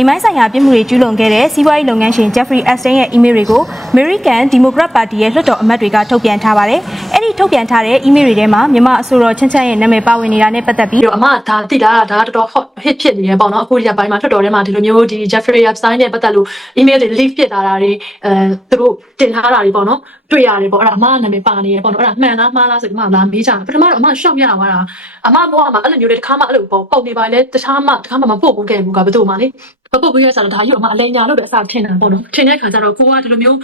ဒီမိုင်းဆိုင်ရာပြည်မှုတွေကျူးလွန်ခဲ့တဲ့စီးပွားရေးလုပ်ငန်းရှင် Jeffrey Epstein ရဲ့ email တွေကို American Democrat Party ရဲ့လွှတ်တော်အမတ်တွေကထုတ်ပြန်ထားပါတယ်။အဲ့ဒီထုတ်ပြန်ထားတဲ့ email တွေထဲမှာမြန်မာအစိုးရချင်းချမ်းရဲ့နာမည်ပါဝင်နေတာနဲ့ပတ်သက်ပြီးပြီးတော့အမဒါတိတာဒါတော်တော် hot hit ဖြစ်နေရပေါ့နော်အခုဒီကပိုင်းမှာထွက်တော်ထဲမှာဒီလိုမျိုးဒီ Jeffrey Epstein နဲ့ပတ်သက်လို့ email တွေ leak ဖြစ်လာတာတွေအဲသူတို့တင်ထားတာတွေပေါ့နော်တွေ့ရတယ်ပေါ့အဲ့ဒါအမနာမည်ပါနေရပေါ့နော်အဲ့ဒါမှန်လားမှားလားဆိုပြီးမှလာမေးကြတယ်ပထမတော့အမ shock ရသွားတာအမဘောကမှအဲ့လိုမျိုးတွေတစ်ခါမှအဲ့လိုပေါ့ပုံနေပါလေတခြားမှတစ်ခါမှမပို့ဘူးခဲ့ဘူးကဘယ်သူမှလေမပို့ဘူးရဆိုတော့ဒါကြီးအမအလိန်ညာလို့ပဲအစားထင်တာပေါ့နော်ထင်တဲ့ခါကျတော့ကိုကဒီလိုမျိုး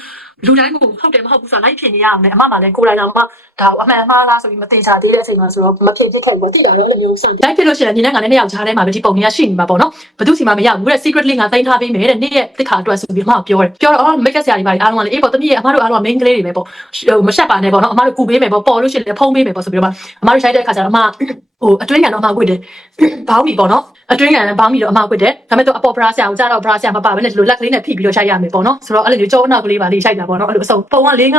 လူတိုင်းကိုဟုတ်တယ်မဟုတ်ဘူးဆိုတော့လိုက်ဖြစ်နေရအောင်လေအမမှလည်းကိုယ်တိုင်တော့မှဒါအမှန်မှားလားဆိုပြီးမသိချာသေးတဲ့အချိန်မှာဆိုတော့မဖြစ်ဖြစ်ခဲ့ဘူးတိတာတော့အဲ့လိုမျိုးစလိုက်ဖြစ်လို့ရှိရင်ညီနဲ့ကလည်းနှစ်ယောက်ချားထဲမှာပဲဒီပုံတွေကရှိနေမှာပေါ့နော်ဘယ်သူစီမှမရဘူးတဲ့ secret link ကသိမ်းထားပေးမယ်တဲ့နေ့ရက်တိခါအတွက်ဆိုပြီးအမကပြောတယ်ပြောတော့အော် make up ဆရာတွေပါအားလုံးကလည်းအေးပေါ့တမီးရဲ့အမတို့အားလုံးက main ကလေးတွေပဲပေါ့ဟိုမရှက်ပါနဲ့ပေါ့နော်အမတို့ကူပေးမယ်ပေါ့ပေါ်လို့ရှိရင်လည်းဖုံးပေးမယ်ပေါ့ဆိုပြီးတော့အမတို့ရှိုက်တဲ့အခါကျတော့အမဟိုအတွင်းကန်တော့အမဝစ်တယ်ဘောင်းမီပေါ့နော်အတွင်းကန်ဘောင်းမီတော့အမဝစ်တယ်ဒါပေမဲ့တော့အပေါ်ဘရာဆရာကိုကြားတော့ဘရာဆရာမပါဘဲနဲ့ဒီလိုလက်ကလေးနဲ့ဖိပြီးတော့ရှိုက်ရမယ်ပေါ့နော်ဆိုတော့အဲ့လိုမျိုးကြောအနောက်ကလေးပါလေးရှိုက်တာပေါ့နော်အဲ့လိုအစုံပုံက၄၅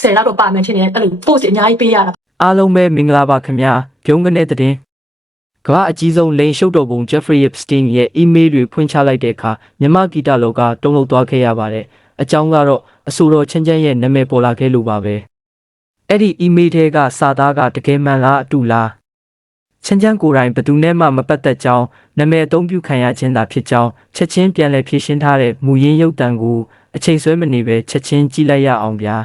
10လောက်တော့ပါမယ်ထင်တယ်အဲ့လို post အများကြီးပေးရတာအားလုံးပဲမင်္ဂလာပါခင်ဗျာပြုံးကနေတဲ့တင်ကမ္ဘာအကြီးဆုံးလိန်ရှုပ်တော်ပုံ Jeffrey Epstein ရဲ့ email တွေဖွင့်ချလိုက်တဲ့အခါမြန်မာဂီတလောကတုံ့လောက်သွားခဲ့ရပါတယ်အကြောင်းကတော့အဆိုတော်ချင်းချမ်းရဲ့နာမည်ပေါ်လာခဲ့လို့ပါပဲအဲ့ဒီ email ထဲကစာသားကတကယ်မှန်လားအတူလားချင်းချမ်းကိုယ်တိုင်ဘယ်သူနဲ့မှမပတ်သက်ကြောင်းနာမည်အသုံးပြုခံရခြင်းသာဖြစ်ကြောင်းချက်ချင်းပြန်လည်ဖြေရှင်းထားတဲ့မူရင်းရုပ်တံကို အချိန်ဆွဲမနေပဲချက်ချင်းကြည့်လိုက်ရအောင်ဗျာ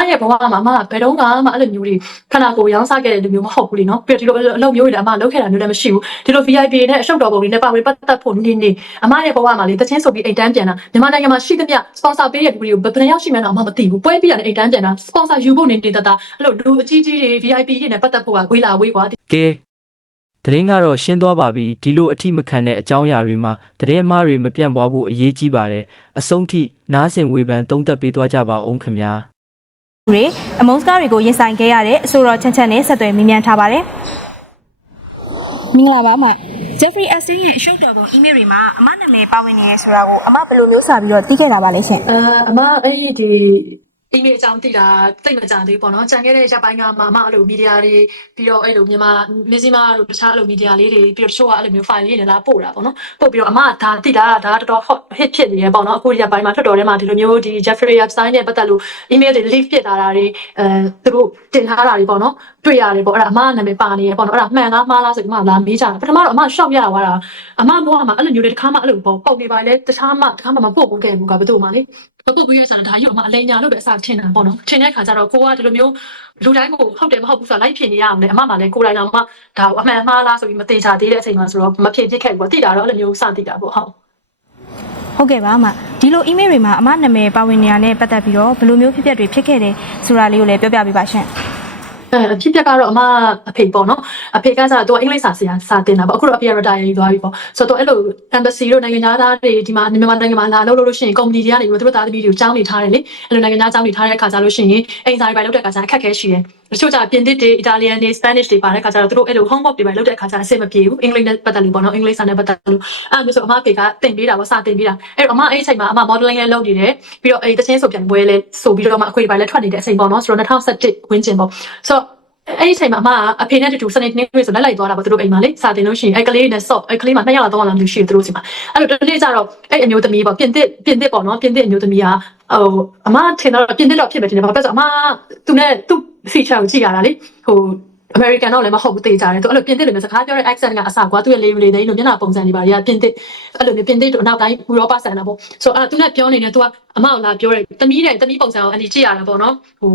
အဲ့ရဲ့ဘဝမှာအမကဘယ်တော့မှအဲ့လိုမျိုးတွေခန္ဓာကိုယ်ရောင်းစားခဲ့တဲ့လူမျိုးမဟုတ်ဘူးလीနော်ပြီးတော့ဒီလိုအလုပ်မျိုးတွေလည်းအမလုပ်ခဲ့တာမျိုးလည်းမရှိဘူးဒီလို VIP နဲ့အရှုပ်တော်ပုံတွေနဲ့ပါဝင်ပတ်သက်ဖို့နေနေအမရဲ့ဘဝမှာလေတချင်းဆိုပြီးအိမ်တန်းပြန်တာမြန်မာနိုင်ငံမှာရှိသမျှ sponsor ပေးတဲ့လူတွေကိုဘယ်နှယောက်ရှိမှန်းတော့အမမသိဘူးပွဲပြီးရတယ်အိမ်တန်းပြန်တာ sponsor ယူဖို့နေနေတတ်တာအဲ့လိုလူအကြီးကြီးတွေ VIP တွေနဲ့ပတ်သက်ဖို့ကဝေးလာဝေးကွာကဲ သတင်းကတော့ရှင်းသွားပါပြီဒီလိုအထိမခံတဲ့အကြောင်းအရာတွေမှာသတင်းမှားတွေမပြန့်ပွားဖို့အရေးကြီးပါတယ်အဆုံးထိနားဆင်ဝေဖန်သုံးသပ်ပေးသွားကြပါအောင်ခင်ဗျာတွေအမုန်းစကားတွေကိုရင်ဆိုင်ခဲ့ရတဲ့အဆိုတော်ချင်းချမ်းနဲ့ဆက်သွယ်မိမြန်ထားပါတယ်။မင်္ဂလာပါအမ Jeffrey Epstein ရဲ့အရှုပ်တော်ပုံ email တွေမှာအမနာမည်ပါဝင်နေရဲဆိုတာကိုအမဘယ်လိုမျိုးစာပြီးတော့သိခဲ့တာပါလဲရှင်အဲအမအဲ့ဒီ email အကြောင်းသိတာတိတ်မကြသေးဘူးပေါ့နော်။ကြံခဲ့တဲ့ရက်ပိုင်းကမှအမအဲ့လိုမီဒီယာတွေပြီးတော့အဲ့လိုမြန်မာမင်းစည်းမတို့တခြားအဲ့လိုမီဒီယာလေးတွေပြီးတော့တချို့ကအဲ့လိုမျိုး file လေးတွေလာပို့တာပေါ့နော်။ပို့ပြီးတော့အမကဒါသိတာဒါတော်တော် hot hit ဖြစ်နေရပေါ့နော်။အခုဒီရက်ပိုင်းမှာထွက်တော်ထဲမှာဒီလိုမျိုးဒီ Jeffrey Epstein နဲ့ပတ်သက်လို့ email တွေ leak ဖြစ်လာတာတွေအဲသူတို့တင်ထားတာတွေပေါ့နော်။တွေ့ရတယ်ပေါ့အဲ့ဒါအမနာမည်ပါနေရပေါ့နော်။အဲ့ဒါမှန်လားမှားလားဆိုပြီးမှလာမေးကြတာ။ပထမတော့အမ shock ရသွားတာအမဘောကမှအဲ့လိုမျိုးတွေတစ်ခါမှအဲ့လိုပေါ့ပုံနေပါလေတခြားမှတစ်ခါမှမပို့ဘူးခဲ့ဘူးကဘယ်သူမှလေ ပုတ်ပုတ်ပြီးရစားဒါကြီးအောင်မအလိန်ညာလို့ပဲအစားထင်တာပေါ့နော်ထင်တဲ့ခါကျတော့ကိုကဒီလိုမျိုးလူတိုင်းကိုဟုတ်တယ်မဟုတ်ဘူးဆိုတာလိုက်ဖြစ်နေရအောင်လေအမမှလည်းကိုယ်တိုင်တော့မှဒါအမှန်မှားလားဆိုပြီးမသိချာသေးတဲ့အချိန်မှာဆိုတော့မဖြစ်ဖြစ်ခဲ့ဘူးပေါ့သိတာတော့အဲ့လိုမျိုးစသိတာပေါ့ဟုတ်ဟုတ်ကဲ့ပါအမဒီလို email တွေမှာအမနာမည်ပါဝင်နေတာနဲ့ပတ်သက်ပြီးတော့ဘယ်လိုမျိုးဖြစ်ပျက်တွေဖြစ်ခဲ့တယ်ဆိုတာလေးကိုလည်းပြောပြပေးပါရှင် အဲအဖြစ်ပြက်ကတော့အမအဖေပေါ့နော်အဖေကကျတော့သူကအင်္ဂလိပ်စာဆရာစာတင်တာပေါ့အခုတော့အဖေက retire ယူသွားပြီပေါ့ဆိုတော့သူအဲ့လို embassy တို့နိုင်ငံသားတွေဒီမှာမြန်မာနိုင်ငံမှာလာလို့လို့ရှိရင် company တွေကနေပြီးတော့သူတို့သားသမီးတွေကိုကြောင်းနေထားတယ်လေအဲ့လိုနိုင်ငံသားကြောင်းနေထားတဲ့အခါကျလို့ရှိရင်အိမ်စာတွေပိုင်လုပ်တဲ့အခါကျအခက်အခဲရှိတယ် တချို့ကျပြင်သစ်တွေ Italian တွေ Spanish တွေပါတဲ့အခါကျတော့သူတို့အဲ့လို homework တွေပိုင်လုပ်တဲ့အခါကျအဆင်မပြေဘူးအင်္ဂလိပ်နဲ့ပတ်သက်လို့ပေါ့နော်အင်္ဂလိပ်စာနဲ့ပတ်သက်လို့အဲ့လိုဆိုအမဖေကတင်ပေးတာပေါ့စာတင်ပေးတာအဲ့တော့အမအဲ့ဒီအချိန်မှာအမ modeling လည်းလုပ်နေတယ်ပြီးတော့အဲ့ဒီတချင်းဆိုပြန်ပွဲလဲဆိုပြီးတော့မှအခွေပိုင်လည်းထွက်နေတဲ့အချိန်ပေါ့နော်ဆိုတော့2017ဝန်းကျင်ပေါ့ဆိုတော့အဲ့ဒီအချိန်မှာအမကအဖေနဲ့တူတူစနေနေ့တွေဆိုလက်လိုက်သွားတာပေါ့သူတို့အိမ်မှာလေစာတင်လို့ရှိရင်အဲ့ကလေးတွေနဲ့ဆော့အဲ့ကလေးမှာနှစ်ယောက်လာတော့လာလို့ရှိရင်သူတို့စီမှာအဲ့တော့တနေ့ကျတော့အဲ့အမျိုးသမီးပေါ့ပြင်သစ်ပြင်သစ်ပေါ့နော်ပြင်သစ်အမျိုးသမီးကဟိုအမထင်တော့ပြင်သစ်တော့ဖြစ်မယ်ထင်တယ်ဘာဖြစ်လို့အမသူနဲ့သူ့ feature ကိုကြည့်ရတာလေဟို American တော့လည်းမဟုတ်ဘူးတေးကြတယ်သူအဲ့လိုပြင်သစ်လိုမျိုးစကားပြောတဲ့ accent ကအစကွာသူရဲ့လေးလေးတွေလိုမျက်နှာပုံစံတွေပါတွေကပြင်သစ်အဲ့လိုမျိုးပြင်သစ်တို့နောက်တိုင်းဥရောပဆန်တာပေါ့ဆိုတော့အဲ့သူနဲ့ပြောနေတယ်သူကအမကလာပြောတယ်တမီးတဲ့တမီးပုံစံကိုအန်ဒီကြည့်ရတာပေါ့နော်ဟို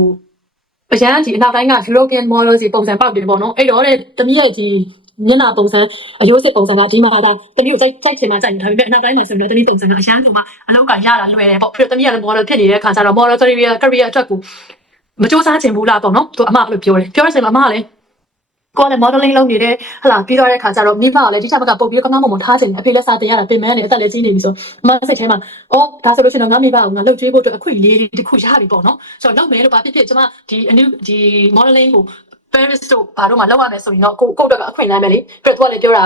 အရန်ဒီအနောက်တိုင်းက European model စီပုံစံပေါက်တယ်ပေါ့နော်အဲ့တော့တဲ့တမီးရဲ့ဒီမျက်နှာပုံစံအယိုးစစ်ပုံစံကဒီမှာဒါတမီးကိုကြိုက်ကြိုက်ချင်မှကြိုက်နေတာဒါပေမဲ့အနောက်တိုင်းမှာဆိုရင်တမီးပုံစံကအရန်ဆိုမှအလောက်ကရတာလွယ်တယ်ပေါ့ပြီးတော့တမီးကလည်း model ဖြစ်နေတဲ့အခါကျတော့ model career career အတွက်ကို မစူးစမ်းချင်ဘူးလားပေါ့နော်သူအမအဲ့လိုပြောတယ်ပြောရချိန်မှာအမကလည်းကိုယ်လည်း modeling လုပ်နေတယ်ဟလာပြီးတော့တဲ့ခါကျတော့မိဘကလည်းဒီချက်ဘက်ကပုတ်ပြီးတော့ကောင်းကောင်းမွန်မွန်ထားချင်တယ်အဖေလည်းစာတင်ရတာပြင်မန်းနေအသက်လည်းကြီးနေပြီဆိုအမစိတ်ထဲမှာအော်ဒါဆိုလို့ရှိရင်တော့ငါမိဘကငါလှုပ်ကြွေးဖို့အတွက်အခွင့်အရေးလေးတစ်ခုရပြီပေါ့နော်ဆိုတော့လုပ်မယ်လို့ဘာဖြစ်ဖြစ်ကျွန်မဒီအနည်းဒီ modeling ကို Paris တို့ဘာတို့မှလောက်ရမယ်ဆိုရင်တော့ကိုကိုတော့အခွင့်အလမ်းပဲလေပြီးတော့သူကလည်းပြောတာ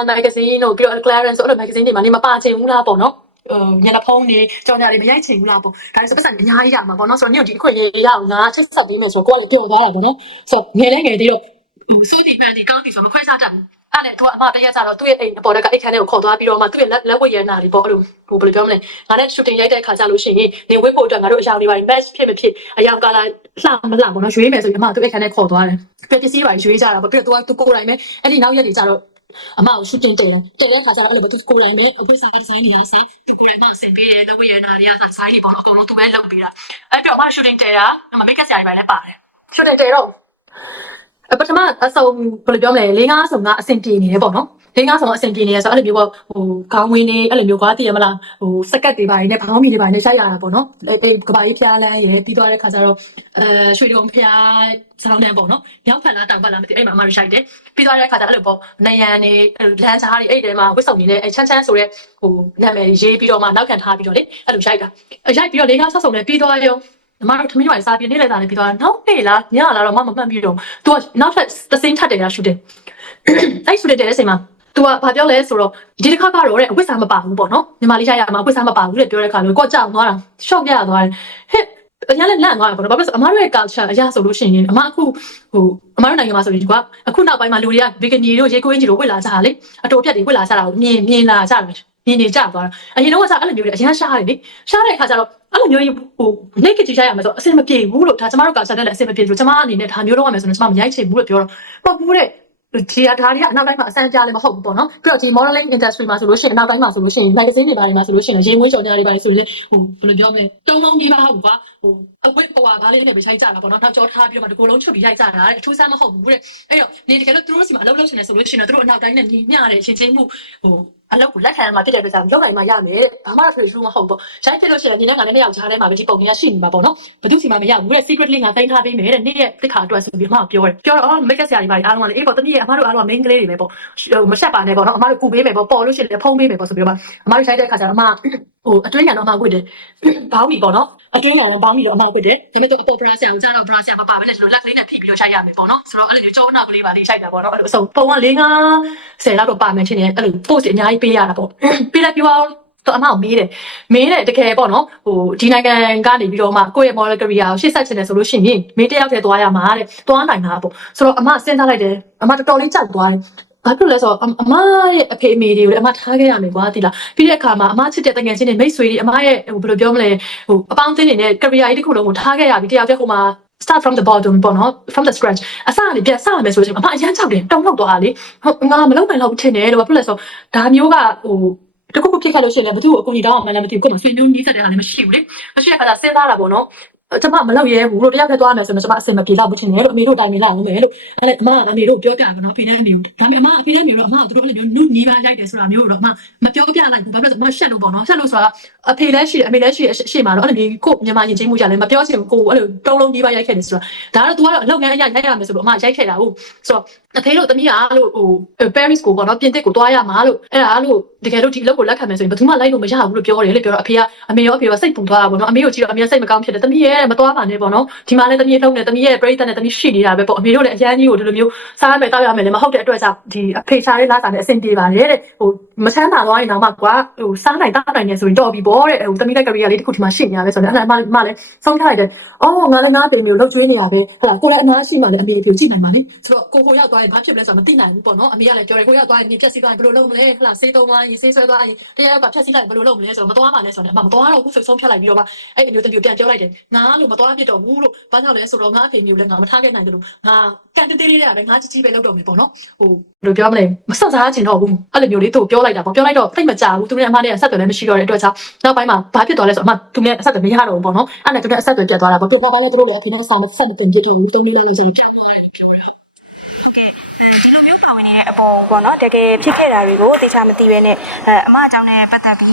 L magazine တို့ပြီးတော့ Clarence တို့အဲ့လို magazine တွေမှာနေမပါချင်ဘူးလားပေါ့နော် အဲညနေဖုံးနေကြောင်ညာတွေမရိုက်ချင်ဘူးလားပေါ့ဒါဆိုပတ်စံအများကြီးရမှာပေါ့နော်ဆိုတော့ညဒီအခွင့်အရေးရအောင်ငါချိတ်ဆက်ပေးမယ်ဆိုတော့ကိုကလည်းပြောသွားတာပေါ့နော်ဆိုတော့ငယ်လဲငယ်သေးတော့ဟိုစိုးတီမှန်တီကောင်းတီဆိုမခွဲခြားတတ်ဘူးအဲ့နဲ့သူကအမတရက်ကြတော့သူ့ရဲ့အိမ်အပေါ်တက်ကအိတ်ခန်းထဲကိုခေါ်သွားပြီးတော့မှသူ့ရဲ့လက်လက်ဝတ်ရန်နာလေးပေါ့အဲ့လိုဟိုဘယ်လိုပြောမလဲငါနဲ့ shooting ရိုက်တဲ့အခါကျလို့ရှိရင်နေဝတ်ဖို့အတွက်ငါတို့အရာလေးပါ match ဖြစ်မဖြစ်အယောင်ကလာလှမလှပေါ့နော်ရွေးမယ်ဆိုရင်အမသူ့အိတ်ခန်းထဲခေါ်သွားတယ်ပြပစ္စည်းတွေရွေးကြတာပေါ့ပြီးတော့သူကသူကိုယ်တိုင်ပဲအဲ့ဒီနောက်ရက်တွေကျတော့ အမကို shooting တင်တယ်တင်တဲ့အခါကျတော့အဲ့လိုပဲသူကိုယ်တိုင်ပဲအဝိစာဒီဇိုင်းတွေကစားသူကိုယ်တိုင်မှအဆင်ပြေတယ်လက်ဝတ်ရန်နာတွေကစားဒီဇိုင်းတွေပေါ့နော်အကုန်လုံးသူပဲလုပ်ပေးတာအဲ့ပြီးတော့အမ shooting တင်တာအမ make up ဆရာတွေပဲလည်းပါတယ် shooting တင်တော့အပထမအစုံဘယ်လိုပြောမလဲ၄၅ဆုံကအဆင်ပြေနေတယ်ပေါ့နော် ၄၅ဆုံကအဆင်ပြေနေရဆိုအဲ့လိုမျိုးပေါ့ဟိုခေါင်းဝင်းနေအဲ့လိုမျိုးကွာတည်ရမလားဟိုစက်ကတ်တွေပါနေခေါင်းမီတွေပါနေရှိုက်ရတာပေါ့နော်အဲအဲကဘာကြီးဖျားလန်းရယ်ပြီးသွားတဲ့ခါကျတော့အဲရွှေတုံဖျားဆောင်းလန်းပေါ့နော်မြောက်ဖက်လားတောင်ဖက်လားမသိအဲ့မှာအမရရှိုက်တယ်ပြီးသွားတဲ့ခါကျအဲ့လိုပေါ့နယံနေလမ်းကြားတွေအဲ့တဲမှာဝစ်စုံနေတဲ့အဲချမ်းချမ်းဆိုတဲ့ဟိုနာမည်ရေးပြီးတော့မှနောက်ခံထားပြီးတော့လေအဲ့လိုရိုက်တာရိုက်ပြီးတော့၄၅ဆက်ဆုံနဲ့ပြီးသွားရောအမတို့ထမင်းတွေစားပြနေလိုက်တာလည်းပြီးသွားနောက်နေ့လားညလားတော့မမမှတ်ပြီးတော့ तू ကနောက်ထပ်သစိမ်းထပ်တယ်ရရှူတယ်အဲ့ရှူတယ်တဲ့အချိန်မှာ तू ကဘာပြောလဲဆိုတော့ဒီတစ်ခါကတော့တဲ့အဝတ်စားမပါဘူးပေါ့နော်ညီမလေးရရမှာအဝတ်စားမပါဘူးတဲ့ပြောတဲ့ခါလို့ကိုကြောက်သွားတာ shock ရသွားတယ်ဟဲ့အရင်လည်းလန့်သွားတယ်ပေါ့နော်ဘာဖြစ်လို့အမတို့ရဲ့ culture အရာဆိုလို့ရှိရင်အမအခုဟိုအမတို့နိုင်ငံမှာဆိုရင်ဒီကအခုနောက်ပိုင်းမှာလူတွေကဘီကနီတို့ရေကိုင်းကြီးတို့ဝတ်လာကြတာလေအတော်ပြတ်တွေဝတ်လာကြတာကိုမြင်မြင်လာကြတယ်မြင်နေကြသွားတာအရင်တော့ကအဲ့လိုမျိုးတွေအရင်ရှားတယ်လေရှားတဲ့အခါကျတော့အဲ့လိုမျိုးဟို naked ကြီးရိုက်ရမယ်ဆိုအဆင်မပြေဘူးလို့ဒါကျမတို့ culture နဲ့လည်းအဆင်မပြေဘူးကျမအနေနဲ့ဒါမျိုးလုပ်ရမယ်ဆိုရင်ကျမမရိုက်ချင်ဘူးလို့ပြောတော့ပေါ့ဘူးတဲ့ ဒီအထားတွေကအနောက်တိုင်းမှာအစမ်းကြားလည်းမဟုတ်ဘူးပေါ့နော်ပြီးတော့ဒီ modeling industry မှာဆိုလို့ရှိရင်အနောက်တိုင်းမှာဆိုလို့ရှိရင် magazine တွေပါတယ်မှာဆိုလို့ရှိရင်ရေမွေးကြော်ညာတွေပါတယ်ဆိုရင်ဟိုဘယ်လိုပြောမလဲတုံးလုံးကြီးမဟုတ်ကွာဟိုအဝတ်ပွားကားလေးနဲ့ပဲရိုက်ကြတာပေါ့နော်နောက်ကြောထားပြီးတော့ဒီကိုလုံးချုပ်ပြီးရိုက်ကြတာတဲ့အထူးဆန်းမဟုတ်ဘူးတဲ့အဲ့တော့နေတကယ်လို့သူတို့စီမှာအလုပ်လုပ်နေဆိုလို့ရှိရင်တို့အနောက်တိုင်းနဲ့ညီမျှတဲ့ရှင်ချင်းမှုဟို အလုပ်ကိုလက်ခံရမှာဖြစ်တဲ့အတွက်ကြောင့်ရုပ်နိုင်မှရမယ်ဘာမှဆွေးလို့မဟုတ်ဘူးရိုက်ဖြစ်လို့ရှိရင်ညီနဲ့ကလည်းနှစ်ယောက်ကြားထဲမှာပဲဒီပုံကြီးကရှိနေမှာပေါ့နော်ဘယ်သူစီမှာမရဘူးတဲ့ secretly ငါသိမ်းထားပေးမယ်တဲ့နေ့ရက်တစ်ခါအတွက်ဆိုပြီးအမကပြောတယ်ပြောတော့အော် make up ဆရာကြီးပါအားလုံးကလည်းအေးပေါ့တနည်းအမတို့အားလုံးက main ကလေးတွေပဲပေါ့ဟိုမဆက်ပါနဲ့ပေါ့နော်အမတို့ကူပေးမယ်ပေါ့ပေါ်လို့ရှိရင်ဖုံးပေးမယ်ပေါ့ဆိုပြီးတော့အမတို့ရိုက်တဲ့အခါကျတော့အမဟိုအတွင်းကန်တော့အမဝတ်တယ်ဘောင်းမီပေါ့နော်အတွင်းကန်တော့ဘောင်းမီတော့အမဝတ်တယ်ဒါပေမဲ့သူအပေါ် bra ဆရာကိုကြားတော့ bra ဆရာမပါဘဲနဲ့ဒီလိုလက်ကလေးနဲ့ဖိပြီးတော့ရိုက်ရမယ်ပေါ့နော်ဆိုတော့အဲ့လိုမျိုးကြောနောက်ကလေးပါလေးရိုက်တာပေါ့နော်အဲ့လိုအစုံပုံက၄၅10လောက်တော့ပါမယ်ချင်းနေအဲ့လို post အများကြီးပေးရတာပေါ့ပေးလိုက်ပြီးတော့တော့အမကိုမေးတယ်မင်းနဲ့တကယ်ပေါ့နော်ဟိုဒီနိုင်ငံကနေပြီးတော့မှကိုယ့်ရဲ့ model career ကိုရှေ့ဆက်ချင်တယ်ဆိုလို့ရှိရင်မင်းတယောက်တည်းသွားရမှာတဲ့သွားနိုင်တာပေါ့ဆိုတော့အမစဉ်းစားလိုက်တယ်အမတော်တော်လေးကြောက်သွားတယ်ဘာဖြစ်လို့လဲဆိုတော့အအမရဲ့အဖေအမေတွေကိုလည်းအမထားခဲ့ရမယ်ကွာတိလားပြီးတဲ့အခါမှာအမချစ်တဲ့တငယ်ချင်းတွေမိတ်ဆွေတွေအမရဲ့ဟိုဘယ်လိုပြောမလဲဟိုအပေါင်းအသင်းတွေနဲ့ career ကြီးတစ်ခုလုံးကိုထားခဲ့ရပြီတယောက်တည်းဟိုမှာ start from the bottom ပေါ့နော် from the scratch အစကနေပြန်စရမယ်ဆိုရင်အမအရန်ကြောက်တယ်တုံ့လောက်သွားတာလေဟုတ်ငါမလုပ်နိုင်တော့ဘူးထင်တယ်လို့ဘာဖြစ်လဲဆိုတော့ဒါမျိုးကဟိုတခုခုဖြစ်ခဲ့လို့ရှိရင်လည်းဘယ်သူ့ကိုအကူအညီတောင်းအောင်မလဲမသိဘူးကိုယ်မဆွေမျိုးနီးစက်တဲ့ဟာလည်းမရှိဘူးလေမရှိတဲ့ခါကျစဉ်းစားတာပေါ့နော် ကျွန်မမလုပ်ရဲဘူးလို့တယောက်တည်းသွားမယ်ဆိုတော့ကျွန်မအဆင်မပြေတော့ဘူးထင်တယ်လို့အမေတို့တိုင်မလာအောင်မယ်လို့အဲ့ဒါအမကအမေတို့ပြောပြကတော့ဖေနဲ့အမေတို့ဒါပေမဲ့အမအဖေနဲ့အမေတို့အမကတို့အဲ့လိုမျိုးနုနီးပါးရိုက်တယ်ဆိုတာမျိုးတော့အမမပြောပြလိုက်ဘူးဘာဖြစ်လို့လဲဆိုတော့အမရှက်လို့ပေါ့နော်ရှက်လို့ဆိုတာအဖေလည်းရှိတယ်အမေလည်းရှိတယ်ရှေ့မှာတော့အဲ့လိုမျိုးကိုမြန်မာရင်ချင်းမှုကြလည်းမပြောချင်ဘူးကိုအဲ့လိုတုံးလုံးနီးပါးရိုက်ခဲ့တယ်ဆိုတာဒါတော့ तू ကတော့အလုပ်ငန်းအရရိုက်ရမယ်ဆိုတော့အမရိုက်ခဲ့တာဟုတ်ဆိုတော့အဖေတို့တမီးအားလို့ဟို Paris ကိုပေါ့နော်ပြင်သစ်ကိုတွားရမှာလို့အဲ့ဒါလို့တကယ်လို့ဒီအလုပ်ကိုလက်ခံမယ်ဆိုရင်ဘယ်သူမှလိုက်လို့မရဘူးလို့ပြောတယ်လေပြောတော့အဖေကအမေရောအဖေရောစိတ်ပူသွားတာပေါ့နော်အမေကိုကြည့်တော့အမေကစိတ်မကောင်းဖြစ်တယ်တမီးရဲ့မတွားပါနဲ့ပေါ့နော်ဒီမှာလည်းတမီးလုံးနဲ့တမီးရဲ့ပရိသတ်နဲ့တမီးရှိနေတာပဲပေါ့အမေတို့လည်းအရန်ကြီးကိုဒီလိုမျိုးစားရမယ်တောက်ရမယ်လည်းမဟုတ်တဲ့အတွက်ကြောင့်ဒီအဖေစားလေးလားစားနဲ့အဆင်ပြေပါတယ်တဲ့ဟိုမချမ်းသာသွားရင်တော့မှကွာဟိုစားနိုင်တောက်နိုင်နေဆိုရင်တော့ပြီပေါ့တဲ့ဟိုတမီးတဲ့ career လေးတစ်ခုဒီမှာရှိနေရပဲဆိုတော့အဲ့ဒါမှမှလည်းဆုံးထားလိုက်တယ်အော်ငါလည်းငါပေမျိုးလှုပ်ကြွေးနေရပဲဟလာကိုလည်းအနာရှိမှလည်းအမေအဖေကိုကြည့်နိုင်ပါလေဆိုတော့ကိုကိုရောက်သွားရင်ဘာဖြစ်လဲဆိုတော့မသိနိုင်ဘူးပေါ့နော်အမေကလည်းပြောတယ်ကိုရောက်သွားရင်နေဖြက်စီးသွားရင်ဘယ်လိုလုပ်မလဲဟလာဆေးသုံးသွားရင်ဆေးဆွဲသွားရင်တရားကဖြက်စီးလိုက်ဘယ်လိုလုပ်မလဲဆိုတော့မသွားပါနဲ့ဆိုတော့အမမသွားတော့ဘူးဆိုဆုံးဖြတ်လိုက်ပြီးတော့မှအဲ့အမျိုးသမီးကိုပြန်ပြောလိုက်တယ်ငါလို့မသွားပြစ်တော့ဘူးလို့ဘာကြောင့်လဲဆိုတော့ငါအဖေမျိုးလည်းငါမထားခဲ့နိုင်တယ်လို့ငါကန်တေးသေးလေးရတယ်ငါကြီးကြီးပဲလုပ်တော့မယ်ပေါ့နော်ဟိုဘယ်လိုပြောမလဲမဆက်စားချင်တော့ဘူးအဲ့လိုမျိုးလေးသူ့ပြောလိုက်တာပေါ့ပြောလိုက်တော့သိမကြဘူးသူနဲ့အမနဲ့အဆက်အသွယ်လည်းမရှိတော့တဲ့အတွက်ကြောင့်နောက်ပိုင်းမှာဘာဖြစ်သွားလဲဆိုတော့အမသူနဲ့အဆက်အသွယ်မရတော့ဘူးပေါ့နော်အဲ့နဲ့သူနဲ့အဆက်အသွယ်ပြတ်သွားတာပေါ့သူပေါ်ပိုင်းလည်းသူတို့လည်းအဖေနဲ့စာမဆက်မတင်ပြစ်ဘူးတုံးလေးလေးလေးချင်းပြတ်သွားတယ်ပြောတာ ဒီလိုမျိုးပါဝင်နေတဲ့အပေါ်ပေါ့နော်တကယ်ဖြစ်ခဲ့တာတွေကိုတေချာမသိဘဲနဲ့အဲအမအကြောင်းနဲ့ပတ်သက်ပြီး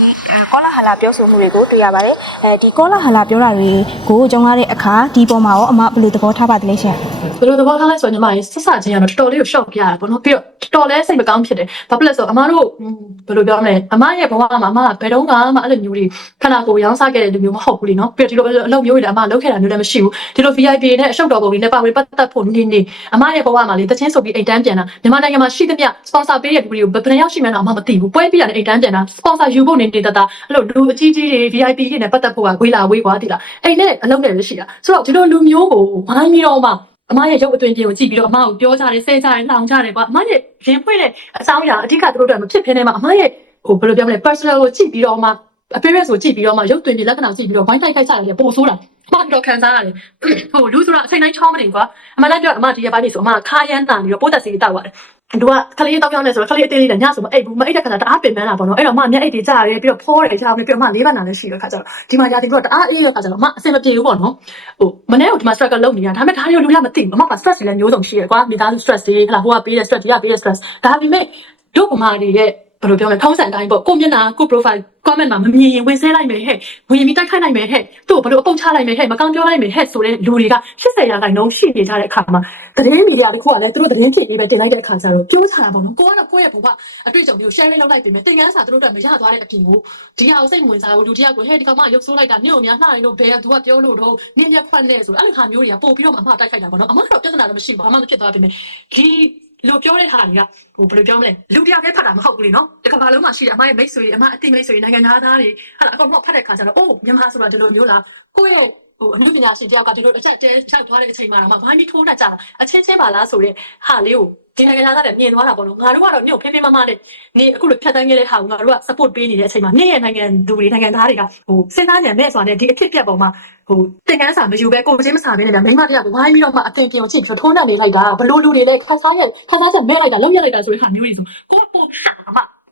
ကောလာဟလာပြောဆိုမှုတွေကိုတွေ့ရပါတယ်အဲဒီကောလာဟလာပြောတာတွေကိုကြုံရတဲ့အခါဒီပေါ်မှာရောအမဘယ်လိုသဘောထားပါသလဲရှင်ဘယ်လိုသဘောထားလဲဆိုတော့ညီမကြီးဆက်ဆချင်းကတော့တော်တော်လေးကို shock ပြရတာပေါ့နော်ပြီးတော့တော်တော်လေးစိတ်မကောင်းဖြစ်တယ်ဘာဖြစ်လဲဆိုတော့အမတို့ဘယ်လိုပြောမလဲအမရဲ့ဘဝမှာအမကဘယ်တော့မှအဲ့လိုမျိုးတွေခန္ဓာကိုယ်ရောင်းစားခဲ့တဲ့လူမျိုးမဟုတ်ဘူးလीနော်ပြီးတော့ဒီလိုအလုပ်မျိုးတွေလည်းအမလုပ်ခဲ့တာမျိုးလည်းမရှိဘူးဒီလို VIP နဲ့အရှုပ်တော်ပုံတွေနဲ့ပါဝင်ပတ်သက်ဖို့နေနေအမရဲ့ဘဝမှာလေတချင်းဆိုပြီးအိမ်တန်းပြန်တာမြန်မာနိုင်ငံမှာရှိသမျှ sponsor ပေးတဲ့လူတွေကိုဘယ်နှယောက်ရှိမှန်းတော့အမမသိဘူးပွဲပြရတယ်အိမ်တန်းပြန်တာ sponsor ယူဖို့နေနေတတအဲ့လိုလူအကြီးကြီးတွေ VIP တွေနဲ့ပတ်သက်ဖို့ကဝေးလာဝေးကွာတိလားအိမ်နဲ့အလုပ်နဲ့လည်းရှိတာဆိုတော့ဒီလိုလူမျိုးကိုဝိုင်းပြီးတော့မှအမရဲ့ရုပ်အသွင်ပြင်ကိုကြည့်ပြီးတော့အမကိုပြောကြတယ်ဆဲကြတယ်နှောင်ကြတယ်ကွာအမရဲ့ရင်ဖွင့်တဲ့အဆောင်အရာအဓိကသူတို့တို့မဖြစ်ဖြစ်နေမှာအမရဲ့ဟိုဘယ်လိုပြောမလဲ personal ကိုကြည့်ပြီးတော့မှ appearance ကိုကြည့်ပြီးတော့မှရုပ်သွင်ပြင်လက္ခဏာကိုကြည့်ပြီးတော့ဝိုင်းတိုက်ခိုက်ကြတယ်ပို့ဆိုးတာ အမကတော့ခံစားရတယ်ဟိုလူဆိုတာအချိန်တိုင်းချောင်းမနေကွာအမလည်းပြောအမဒီရက်ပိုင်းနေဆိုအမခါရမ်းတန်ပြီးတော့ပိုးသက်စီတောက်ရတယ်သူကခလေးတောက်ပြောင်းနေဆိုတော့ခလေးအသေးလေးနဲ့ညဆိုမအိပ်ဘူးမအိပ်တဲ့ခါကျတအားပင်ပန်းလာပေါ့နော်အဲ့တော့အမမျက်အိပ်တွေကြာတယ်ပြီးတော့ဖောတယ်ကြာတယ်ပြီးတော့အမလေးပါနာလည်းရှိတဲ့ခါကျတော့ဒီမှာရာသီကတော့တအားအေးတဲ့ခါကျတော့အမအဆင်မပြေဘူးပေါ့နော်ဟိုမနေ့ကဒီမှာ struggle လုပ်နေတာဒါပေမဲ့ဒါတွေကိုလူရမသိဘူးအမက stress တွေလည်းမျိုးစုံရှိရကွာမိသားစု stress တွေဟလာဟိုကပေးတဲ့ stress ဒီကပေးတဲ့ stress ဒါပေမဲ့တို့ပမာတွေရဲ့ ဘယ်လိုပြောမလဲထုံးစံတိုင်းပေါ့ကိုမျက်နှာကို profile comment မှာမမြင်ရင်ဝင်ဆဲလိုက်မယ်ဟဲ့ဝင်ပြီးတိုက်ခိုက်လိုက်မယ်ဟဲ့သူ့ကိုဘယ်လိုအပုတ်ချလိုက်မယ်ဟဲ့မကောင်းပြောလိုက်မယ်ဟဲ့ဆိုတဲ့လူတွေက80ရာခိုင်နှုန်းရှိနေကြတဲ့အခါမှာသတင်းမီဒီယာတစ်ခုကလည်းသူတို့သတင်းဖြစ်ရေးပဲတင်လိုက်တဲ့အခါကျတော့ပြောချတာပေါ့နော်ကိုကတော့ကိုယ့်ရဲ့ဘဝအတွေ့အကြုံမျိုး sharing လုပ်လိုက်ပြီမယ်သင်ခန်းစာသူတို့အတွက်မရသွားတဲ့အပြင်ကိုဒီဟာကိုစိတ်ဝင်စားဘူးလူတစ်ယောက်ကိုဟဲ့ဒီကောင်မရုပ်ဆိုးလိုက်တာညို့များနှာရည်လို့ဘယ်ကသူကပြောလို့တော့နင်းရက်ခွက်နဲ့ဆိုအဲ့လိုဟာမျိုးတွေကပို့ပြီးတော့မှအမှားတိုက်ခိုက်တာပေါ့နော်အမှားတော့ပြဿနာတော့မရှိဘူးအမှားမဖြစ်သွားပြီမယ်ဒီ လူပြောတဲ့ဟာတွေကဟိုဘယ်လိုပြောမလဲလူတစ်ယောက်တည်းဖတ်တာမဟုတ်ဘူးလေနော်ဒီကမ္ဘာလုံးမှာရှိတဲ့အမရဲ့မိတ်ဆွေအမအတိမိတ်ဆွေနိုင်ငံသားသားတွေဟာအကောင်ကဖတ်တဲ့ခါကျတော့အိုးမြန်မာဆိုတာဒီလိုမျိုးလားကိုယ့်ရဲ့ ဟိုအမှုပညာရှင်တယောက်ကဒီလိုအချက်တဲရောက်သွားတဲ့အချိန်မှာတော့မှဘာမှထိုးတတ်ကြတာအချင်းချင်းပါလားဆိုတဲ့ဟာလေးကိုဒီနိုင်ငံသားတွေမြင်သွားတာပေါ့နော်ငါတို့ကတော့ညို့ဖေးဖေးမမနဲ့နေအခုလိုဖြတ်တန်းခဲ့တဲ့ဟာကိုငါတို့က support ပေးနေတဲ့အချိန်မှာနေ့ရဲ့နိုင်ငံသူတွေနိုင်ငံသားတွေကဟိုစဉ်းစားကြံနဲ့ဆိုတာနဲ့ဒီအဖြစ်ပြက်ပုံမှာဟိုတင်ကန်းစာမယူပဲကိုယ်ချင်းမစာဘဲနဲ့မိမတယောက်ကိုဝိုင်းပြီးတော့မှအသင်ပြေအောင်ကြည့်ပြီးထိုးနှက်နေလိုက်တာဘလို့လူတွေလည်းခါစားရခါစားချက်မဲ့လိုက်တာလုံးရလိုက်တာဆိုတဲ့ဟာမျိုးတွေဆိုကိုယ်ပုံရှာ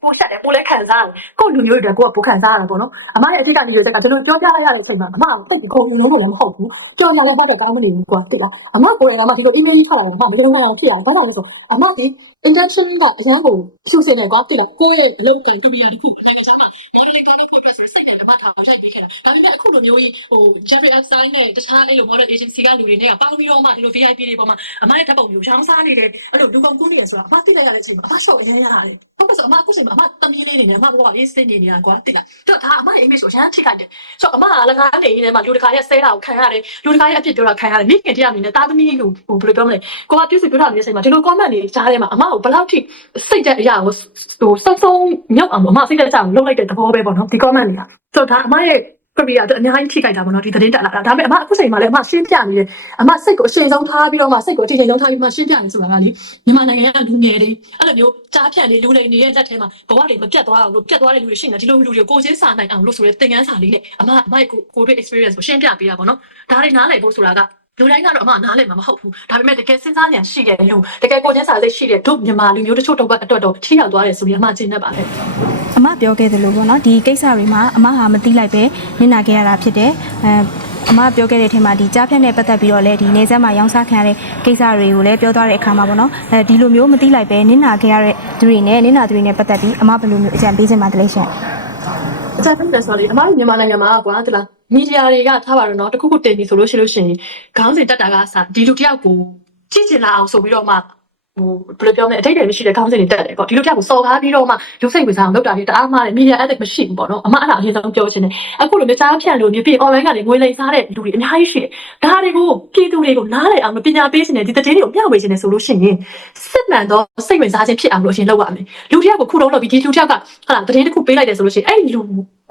အမကိုရှာတယ်ကိုလည်းခံစားတယ်ကိုလူမျိုးတွေကကိုကပိုခံစားရတာပေါ့နော်အမရဲ့အထက်ကလူတွေကဒီလိုပြောပြလိုက်ရတဲ့အချိန်မှာအမကတိတ်ခုံနေလို့လည်းမဟုတ်ဘူးကြော်လာတော့ဟုတ်တယ်တောင်းမနေဘူးကွာတိလားအမကိုယ်ကမှဒီလို email ထားတာမဟုတ်ဘူးဒီလိုမှဖြစ်အောင်ဘာလို့လဲဆိုအမဒီ intention ကအရန်ကိုဖြူစင်နေကွာတိလားကိုယ့်ရဲ့အလုပ်တိုင်း career တစ်ခုနိုင်ငံခြားမှာ model ကောင်းတဲ့ ဖို့အတွက်ဆိုစိတ်နဲ့အမထားလိုက်ပြီးခဲ့တာဒါပေမဲ့အခုလိုမျိုးကြီးဟို Jeffrey Epstein နဲ့တခြားအဲ့လို model agency ကလူတွေနဲ့ပေါင်းပြီးတော့မှဒီလို VIP တွေပေါ်မှာအမရဲ့ဓာတ်ပုံမျိုးရောင်းစားနေတယ်အဲ့လိုလူကုန်ကူးနေတယ်ဆိုတာအမသိလိုက်ရတဲ့အချိန်မှာအမရှော့အရင်ရတာလေဟုတ်ကဲ့ဆိုအမအခုချိန်မှာအမတမီးလေးနေတယ်အမဘောကအေးစိတ်နေနေတာကွာတိလားတော့ဒါအမရဲ့ image ကိုရမ်းထိခိုက်တယ်ဆိုတော့အမကလည်းငါနေနေမှာလူတကာရဲ့ဆဲတာကိုခံရတယ်လူတကာရဲ့အဖြစ်ပြောတာခံရတယ်မိခင်တရားအနေနဲ့တာသမီးကိုဟိုဘယ်လိုပြောမလဲကိုကပြုစုပြောတာနေတဲ့အချိန်မှာဒီလို comment တွေကြားထဲမှာအမကိုဘယ်လောက်ထိစိတ်တဲ့အရာကိုဟိုစုံစုံမြောက်အောင်အမစိတ်တဲ့ကြောင်လုံးလိုက်တဲ့သဘောပဲပေါ့နော်ဒီ comment တွေကဆိုတော့ဒါအမရဲ့ career အများကြီးထိခိုက်တာပေါ့နော်ဒီသတင်းတက်လာတာဒါပေမဲ့အမအခုချိန်မှာလည်းအမရှင်းပြနေတယ်အမစိတ်ကိုအချိန်ဆုံးထားပြီးတော့မှစိတ်ကိုအချိန်ဆုံးထားပြီးမှရှင်းပြနေဆိုတာကလေမြန်မာနိုင်ငံကလူငယ်တွေအဲ့လိုမျိုးကြားဖြန့်နေလူလိမ်နေတဲ့လက်ထဲမှာဘဝတွေမပြတ်သွားအောင်လို့ပြတ်သွားတဲ့လူတွေရှိနေဒီလိုလူတွေကိုချင်းစာနိုင်အောင်လို့ဆိုတဲ့သင်ခန်းစာလေးနဲ့အမအမရဲ့ကိုကိုတွေ့ experience ကိုရှင်းပြပေးတာပေါ့နော်ဒါတွေနားလည်ဖို့ဆိုတာက လူတိုင်းကတော့အမနားလည်မှာမဟုတ်ဘူးဒါပေမဲ့တကယ်စဉ်းစားဉာဏ်ရှိတဲ့လူတကယ်ကိုချင်းစာစိတ်ရှိတဲ့တို့မြန်မာလူမျိုးတချို့တော့အတွက်တော့ထိရောက်သွားတယ်ဆိုပြီးအမကျင်းနေပါတယ်အမပြောခဲ့သလိုပေါ့နော်ဒီကိစ္စတွေမှာအမဟာမသိလိုက်ပဲနင်နာခဲ့ရတာဖြစ်တယ်အဲအမပြောခဲ့တဲ့အထက်မှာဒီကြားဖြတ်နဲ့ပတ်သက်ပြီးတော့လည်းဒီနေဆက်မှာရောင်းစားခံရတဲ့ကိစ္စတွေကိုလည်းပြောသွားတဲ့အခါမှာပေါ့နော်အဲဒီလိုမျိုးမသိလိုက်ပဲနင်နာခဲ့ရတဲ့သူတွေနဲ့နင်နာသူတွေနဲ့ပတ်သက်ပြီးအမဘယ်လိုမျိုးအကြံပေးချင်ပါတလဲရှင်အကြမ်းဖက်တယ်ဆိုတော့လေအမားတို့မြန်မာနိုင်ငံမှာကွာတလား မီဒီယာတွေကထားပါတော့နော်တခုခုတင်ပြီဆိုလို့ရှိလို့ရှိရင်ခေါင်းစဉ်တက်တာကစဒီလူတယောက်ကိုကြည့်ချင်လာအောင်ဆိုပြီးတော့မှဟိုဘယ်လိုပြောမလဲအတိတ်တွေမရှိတဲ့ခေါင်းစဉ်တွေတက်တယ်ပေါ့ဒီလူတယောက်ကိုစော်ကားပြီးတော့မှလူစိတ်ဝင်စားအောင်လုပ်တာတွေတအားမှားတယ်မီဒီယာ ethic မရှိဘူးပေါ့နော်အမအဲ့ဒါအရင်ဆုံးပြောချင်တယ်အခုလိုမျိုးကြားဖြန့်လို့မျိုးပြီး online ကနေငွေလိမ်စားတဲ့လူတွေအများကြီးရှိတယ်ဒါတွေကိုပြည်သူတွေကိုနားလည်အောင်ပညာပေးခြင်းနဲ့ဒီတည်င်းတွေကိုမျှဝေခြင်းနဲ့ဆိုလို့ရှိရင်စစ်မှန်သောစိတ်ဝင်စားခြင်းဖြစ်အောင်လို့အရင်လုပ်ရမယ်လူတယောက်ကိုခုလုံးလုပ်ပြီးဒီလူတယောက်ကဟာတည်င်းတစ်ခုပေးလိုက်တယ်ဆိုလို့ရှိရင်အဲ့ဒီလူ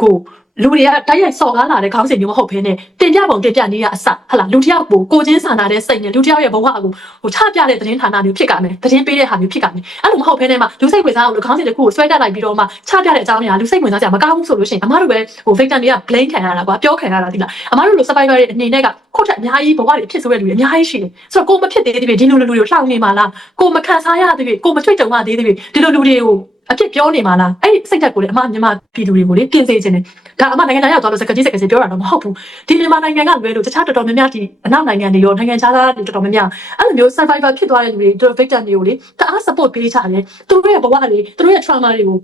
ကိုလူတွေကတိုက်ရိုက်စော်ကားလာတဲ့ခေါင်းစဉ်မျိုးမဟုတ်ဘဲနဲ့တင်ပြပုံတင်ပြနေရအစဟလာလူတစ်ယောက်ကိုကိုချင်းစာနာတဲ့စိတ်နဲ့လူတစ်ယောက်ရဲ့ဘဝကိုဟိုချပြတဲ့သတင်းဌာနမျိုးဖြစ်ကြမယ်သတင်းပေးတဲ့ဟာမျိုးဖြစ်ကြမယ်အဲ့လိုမဟုတ်ဘဲနဲ့မှလူစိတ်ဝင်စားအောင်လို့ခေါင်းစဉ်တစ်ခုကိုဆွဲတက်လိုက်ပြီးတော့မှချပြတဲ့အကြောင်းအရာလူစိတ်ဝင်စားကြမကောင်းဘူးဆိုလို့ရှိရင်အမားတို့ပဲဟို victim တွေက blame ခံရတာကွာပြောခံရတာဒီလားအမားတို့လို survivor တွေအနေနဲ့ကခုတ်ထက်အများကြီးဘဝတွေအဖြစ်ဆိုတဲ့လူတွေအများကြီးရှိတယ်ဆိုတော့ကိုမဖြစ်သေးသေးပြီဒီလိုလူတွေကိုလှောင်နေမှာလားကိုမခံစားရသေးပြီကိုမတွေ့ကြုံရသေးသေးပြီဒီလိုလူတွေကို အဖြစ်ပြောနေမှာလားအဲ့ဒီစိတ်ဓာတ်ကိုလေအမမြန်မာပြည်သူတွေကိုလေပြင်စေခြင်းတယ်ဒါအမနိုင်ငံသားရောက်သွားလို့စကားကြီးစကားကြီးပြောတာတော့မဟုတ်ဘူးဒီမြန်မာနိုင်ငံကလွယ်လို့တခြားတော်တော်များများဒီအနောက်နိုင်ငံတွေရောနိုင်ငံခြားသားတွေတော်တော်များများအဲ့လိုမျိုး survivor ဖြစ်သွားတဲ့လူတွေတို့ victim တွေကိုလေတအား support ပေးကြတယ်သူတို့ရဲ့ဘဝတွေသူတို့ရဲ့ trauma တွေကို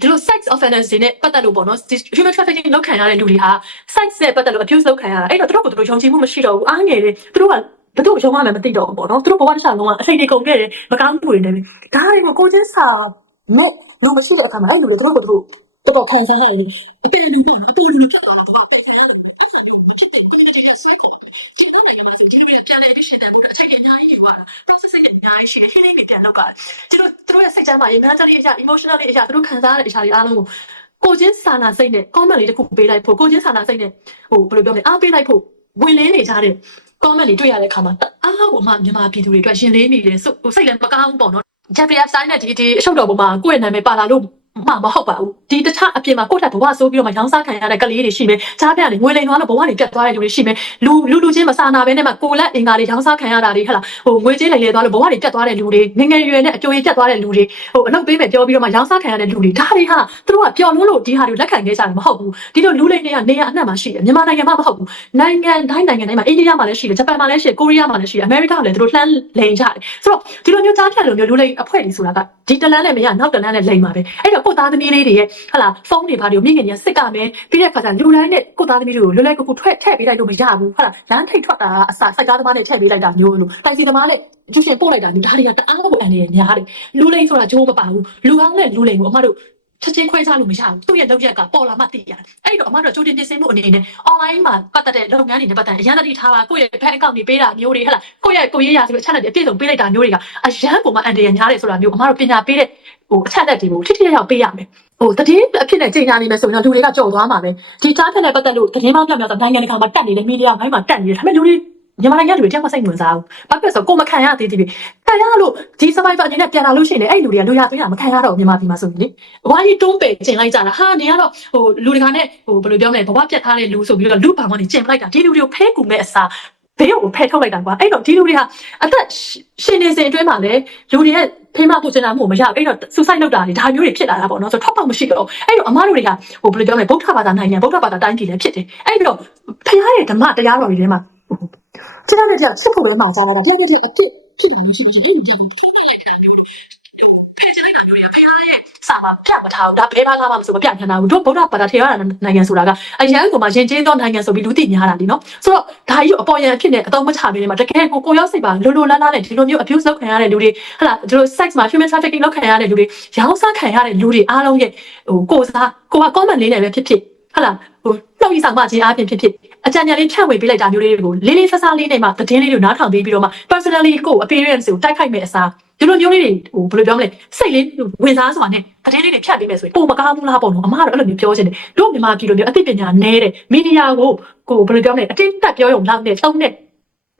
ဒီလို sex offenders တွေနဲ့ပတ်သက်လို့ပေါ့နော်ဒီ human trafficking လုပ်ခံရတဲ့လူတွေဟာ sex နဲ့ပတ်သက်လို့ abuse လုပ်ခံရတာအဲ့တော့သူတို့ကသူတို့ယုံကြည်မှုမရှိတော့ဘူးအားငယ်တယ်သူတို့ကဘယ်သူ့ရုံးမှမသိတော့ဘူးပေါ့နော်သူတို့ဘဝတစ်ခြားလုံးကအချိန်တွေကုန်ခဲ့တယ်မကောင်းမှုတွေနဲ့ဒါတွေကိုကိုချင်းစာ နဲ့လူမရှိတဲ့အခါမှာအဲ့လူတွေသူတို့ကသူတို့တော်တော်ခံစားရတယ်အပြည့်လူပေါ့နော်အပြည့်လူဖြစ်သွားတော့တော့ပိတ်ခံရတယ်အဲ့လိုမျိုးဖြစ်တဲ့ community ရဲ့ cycle ကျွန်တော်နိုင်ငံမှာဆိုဒီလိုမျိုးပြန်လည်ပြီးရှင်းတယ်ဘုရားအချိန်ကြီးအများကြီးယူရတာ processing တွေအများကြီးရှိတယ် healing တွေပြန်လုပ်တာကျွန်တော်တို့ရဲ့စိတ်ချမ်းသာရေး mentally အရာ emotionally အရာသူတို့ခံစားရတဲ့အရာတွေအားလုံးကိုကိုချင်းစာနာစိတ်နဲ့ comment လေးတစ်ခုပေးလိုက်ဖို့ကိုချင်းစာနာစိတ်နဲ့ဟိုဘယ်လိုပြောမလဲအားပေးလိုက်ဖို့ဝင်လင်းနေကြတဲ့ comment တွေတွေ့ရတဲ့အခါမှာအားကိုအမမြန်မာပြည်သူတွေအတွက်ရှင်လေးမိတယ်ဆိုစိတ်လည်းမကောင်းဘူးပေါ့နော် Jeffrey Epstein နဲ့ဒီဒီအရှုပ်တော်ပေါ်မှာကိုယ့်ရဲ့နာမည်ပါလာလို့ မှမဟုတ်ပါဘူးဒီတခြားအပြင်မှာကိုယ့်ထက်ဘဝဆိုးပြီးတော့မှရောင်းစားခံရတဲ့ကလေးတွေရှိမယ်ကြားပြတယ်ငွေလိမ်သွားလို့ဘဝတွေပြတ်သွားတဲ့လူတွေရှိမယ်လူလူလူချင်းမစာနာဘဲနဲ့မှကိုယ်လက်အင်္ဂါတွေရောင်းစားခံရတာတွေဟဲ့လားဟိုငွေကြေးလိမ်လေသွားလို့ဘဝတွေပြတ်သွားတဲ့လူတွေငငယ်ရွယ်နဲ့အကျိုးရပြတ်သွားတဲ့လူတွေဟိုအလုပ်ပေးမယ်ပြောပြီးတော့မှရောင်းစားခံရတဲ့လူတွေဒါတွေဟာသူတို့ကပျော်လို့လို့ဒီဟာတွေလက်ခံခဲ့ကြတယ်မဟုတ်ဘူးဒီလိုလူလိမ်တွေကနေရအနှံ့မှာရှိတယ်မြန်မာနိုင်ငံမှာမဟုတ်ဘူးနိုင်ငံတိုင်းနိုင်ငံတိုင်းမှာအိန္ဒိယမှာလည်းရှိတယ်ဂျပန်မှာလည်းရှိတယ်ကိုရီးယားမှာလည်းရှိတယ်အမေရိကမှာလည်းသူတို့လှမ်းလိမ်ကြတယ်ဆိုတော့ဒီလိုမျိုးကြားဖြတ်လိုမျိုးလူလိမ်အဖွဲ့တွေဆိုတာကဒီတလန်းနဲ့မရနောက်တလန်းနဲ့လိမ်ပါပဲအဲ့တော့ကိုယ်သားသမီးလေးတွေရဲ့ဟလာဖုန်းတွေဘာတွေကိုမြင့်ငယ်ကြီးစစ်ကမယ်ပြီးတဲ့အခါကျလူတိုင်းနဲ့ကိုယ်သားသမီးတွေကိုလွယ်လွယ်ကူကူထွက်ထည့်ပေးလိုက်လို့မရဘူးဟလာလမ်းထိတ်ထွက်တာအစစိုက်ကားသမားနဲ့ထည့်ပေးလိုက်တာမျိုးလို့တိုက်စီသမားနဲ့ကျူရှင်ပို့လိုက်တာမျိုးဒါတွေကတအားကိုအန်နေရများတယ်လူလိမ်ဆိုတာဂျိုးမပါဘူးလူကောင်းနဲ့လူလိမ်ကိုအမတို့ ချက်ချင်းခွဲခြားလို့မရဘူးသူ့ရဲ့လောက်ရက်ကပေါ်လာမှသိရတယ်အဲ့တော့အမတို့ကြိုတင်ပြင်ဆင်မှုအနေနဲ့ online မှာပတ်သက်တဲ့လုပ်ငန်းတွေနဲ့ပတ်သက်အရန်တတိထားပါကိုယ့်ရဲ့ bank account တွေပေးတာမျိုးတွေဟဲ့လားကိုယ့်ရဲ့ကိုယ်ရေးရာဆိုတဲ့အချက်လက်တွေအပြည့်စုံပေးလိုက်တာမျိုးတွေကအရန်ပုံမှန်အန်တရညားတယ်ဆိုတာမျိုးအမတို့ပညာပေးတဲ့ဟိုအချက်လက်တွေကိုထိထိရောက်ရောက်ပေးရမယ်ဟိုတည်င်းအဖြစ်နဲ့ချိန်ညာနေမယ်ဆိုရင်တော့လူတွေကကြော်သွားမှာပဲဒီချားထက်နဲ့ပတ်သက်လို့တည်င်းမောင်းပြောင်ပြောင်ဆိုနိုင်ငံတကာမှာတက်နေတဲ့မီဒီယာဘိုင်းမှာတက်နေတယ်ဒါပေမဲ့လူတွေမြန်မာနိုင်ငံတွေတယောက်မှစိတ်ဝင်စားဘူး။ဘာဖြစ်လို့လဲဆိုတော့ကိုယ်မခံရသေးသေးပြီ။ ခံရလို့ဒီ survivor အနေနဲ့ပြန်လာလို့ရှိရင်လည်းအဲ့လူတွေကလူရသွေးတာမခံရတော့ဘူးမြန်မာပြည်မှာဆိုရင်လေ။ဘဝကြီးတွန်းပယ်ကျင်လိုက်ကြတာဟာနေကတော့ဟိုလူတကာနဲ့ဟိုဘယ်လိုပြောမလဲဘဝပြတ်ထားတဲ့လူဆိုပြီးတော့လူပါမောင်းနေကျင်ပလိုက်တာဒီလူတွေကိုဖဲကူမဲ့အစားဘေးကိုဖဲထုတ်လိုက်တာကွာအဲ့တော့ဒီလူတွေဟာအသက်ရှင်နေစဉ်အတွင်းမှာလည်းလူတွေရဲ့ဖေးမပူချင်တာမှုမရဘူးအဲ့တော့ suicide လုပ်တာတွေဒါမျိုးတွေဖြစ်လာတာပေါ့နော်ဆိုတော့ထောက်ပေါက်မရှိတော့အဲ့တော့အမားတို့တွေကဟိုဘယ်လိုပြောမလဲဗုဒ္ဓဘာသာနိုင်ငံဗုဒ္ဓဘာသာတိုင်းပြည်လည်းဖြစ်တယ်အဲ့တော့ဖခင်ရဲ့ဓမ္မတရားတော်တွေထဲမှာကျန်တဲ့တရားစစ်ဖို့လည်းမှောင်စားလာတာတရားတွေအဖြစ် ဖြစ်နေရှိတယ်အဲ့ဒီဒီဖဲချင်လိုက်တာမျိုးတွေဖခင်ရဲ့စာမှာပြတ်မထားဘူးဒါဘယ်ဘာသာမှမဆိုမပြတ်ခံတာဘူးတို့ဗုဒ္ဓဘာသာထေရဝါဒနိုင်ငံဆိုတာကအရန်ကိုမှယဉ်ကျေးသောနိုင်ငံဆိုပြီးလူသိများတာလीနော်ဆိုတော့ဒါကြီးကိုအပေါ်ယံအဖြစ်နဲ့အတော့မချပေးနေမှာတကယ်ကိုကိုရောက်စိတ်ပါလိုလိုလားလားနဲ့ဒီလိုမျိုး abuse လုပ်ခံရတဲ့လူတွေဟလာဒီလို sex မှာ human trafficking လုပ်ခံရတဲ့လူတွေရောင်းစားခံရတဲ့လူတွေအားလုံးရဲ့ဟိုကိုစားကိုက comment လေးနဲ့ပဲဖြစ်ဖြစ်ဟလာဟို နှုတ်ရဆောင်မခြင်းအားဖြင့်ဖြစ်ဖြစ်အကြံဉာဏ်လေးဖြန့်ဝေပေးလိုက်တာမျိုးလေးတွေကိုလေးလေးဆဆလေးနဲ့မှသတင်းလေးတွေကိုနားထောင်ပေးပြီးတော့မှ personally ကို appearance ကိုတိုက်ခိုက်မဲ့အစားဒီလိုမျိုးလေးတွေဟိုဘယ်လိုပြောမလဲစိတ်လေးဝင်စားစွာနဲ့သတင်းလေးတွေဖြန့်ပေးမယ်ဆိုရင်ပုံမကားဘူးလားပေါ့နော်အမကတော့အဲ့လိုမျိုးပြောချင်တယ်တို့မြန်မာပြည်လိုမျိုးအသိပညာနည်းတဲ့မီဒီယာကိုကိုဘယ်လိုပြောမလဲအတင်းတက်ပြောရုံလောက်နဲ့သုံးတဲ့